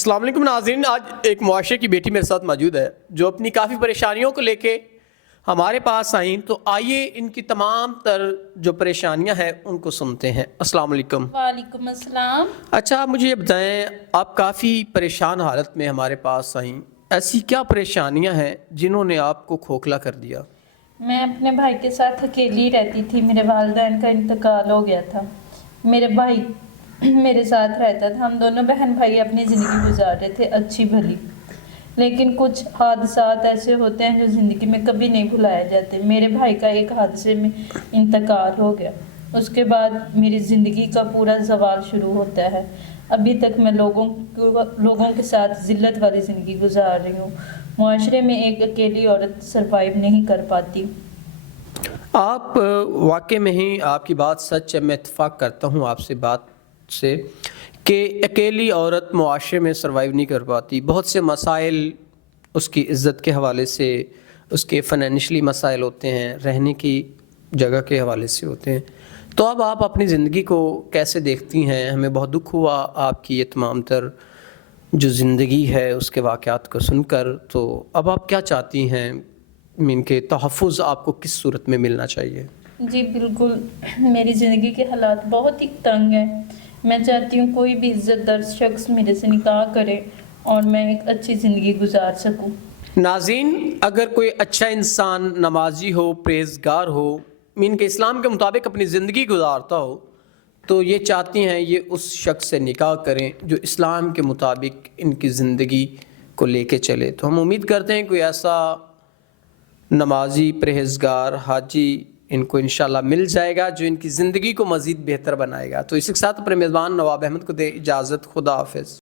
अस्सलाम वालेकुम नाज़रीन। आज एक मुआशरे की बेटी मेरे साथ मौजूद है जो अपनी काफ़ी परेशानियों को लेके हमारे पास आई। तो आइए इनकी तमाम तर जो परेशानियां हैं उनको सुनते हैं। अस्सलाम वालेकुम। वालेकुम अस्सलाम। अच्छा, आप मुझे ये बताएं, आप काफ़ी परेशान हालत में हमारे पास आई, ऐसी क्या परेशानियां हैं जिन्होंने आपको खोखला कर दिया? मैं अपने भाई के साथ अकेली रहती थी। मेरे वालिदैन का इंतकाल हो गया था। मेरे भाई मेरे साथ रहता था। हम दोनों बहन भाई अपनी ज़िंदगी गुजार रहे थे अच्छी भली। लेकिन कुछ हादसात ऐसे होते हैं जो ज़िंदगी में कभी नहीं भुलाए जाते। मेरे भाई का एक हादसे में इंतकाल हो गया। उसके बाद मेरी ज़िंदगी का पूरा ज़वाल शुरू होता है। अभी तक मैं लोगों के साथ ज़िल्लत वाली ज़िंदगी गुजार रही हूँ। मुआशरे में एक अकेली औरत सरवाइव नहीं कर पाती। आप वाकई में ही आपकी बात सच है। मैं इत्तेफाक करता हूँ आपसे बात से कि अकेली औरत मुआशरे में सर्वाइव नहीं कर पाती। बहुत से मसाइल उसकी इज़्ज़त के हवाले से, उसके फाइनेंशियली मसाइल होते हैं, रहने की जगह के हवाले से होते हैं। तो अब आप अपनी ज़िंदगी को कैसे देखती हैं? हमें बहुत दुख हुआ आपकी ये तमाम तर जो ज़िंदगी है उसके वाक़यात को सुनकर। तो अब आप क्या चाहती हैं? इनके तहफ़्फ़ुज़ आपको किस सूरत में मिलना चाहिए? जी बिल्कुल, मेरी ज़िंदगी के हालात बहुत ही तंग हैं। मैं चाहती हूँ कोई भी इज़्ज़तदार शख्स मेरे से निकाह करे और मैं एक अच्छी ज़िंदगी गुजार सकूँ। नाज़रीन, अगर कोई अच्छा इंसान नमाजी हो, परहेज़गार हो, मीन के इस्लाम के मुताबिक अपनी ज़िंदगी गुजारता हो, तो ये चाहती हैं ये उस शख्स से निकाह करें जो इस्लाम के मुताबिक इनकी ज़िंदगी को लेके चले। तो हम उम्मीद करते हैं कोई ऐसा नमाजी, परहेज़गार, हाजी इनको इंशाल्लाह मिल जाएगा जो इनकी ज़िंदगी को मज़ीद बेहतर बनाएगा। तो इसी के साथ अपने मेज़बान नवाब अहमद को दे इजाज़त। खुदा हाफ़िज़।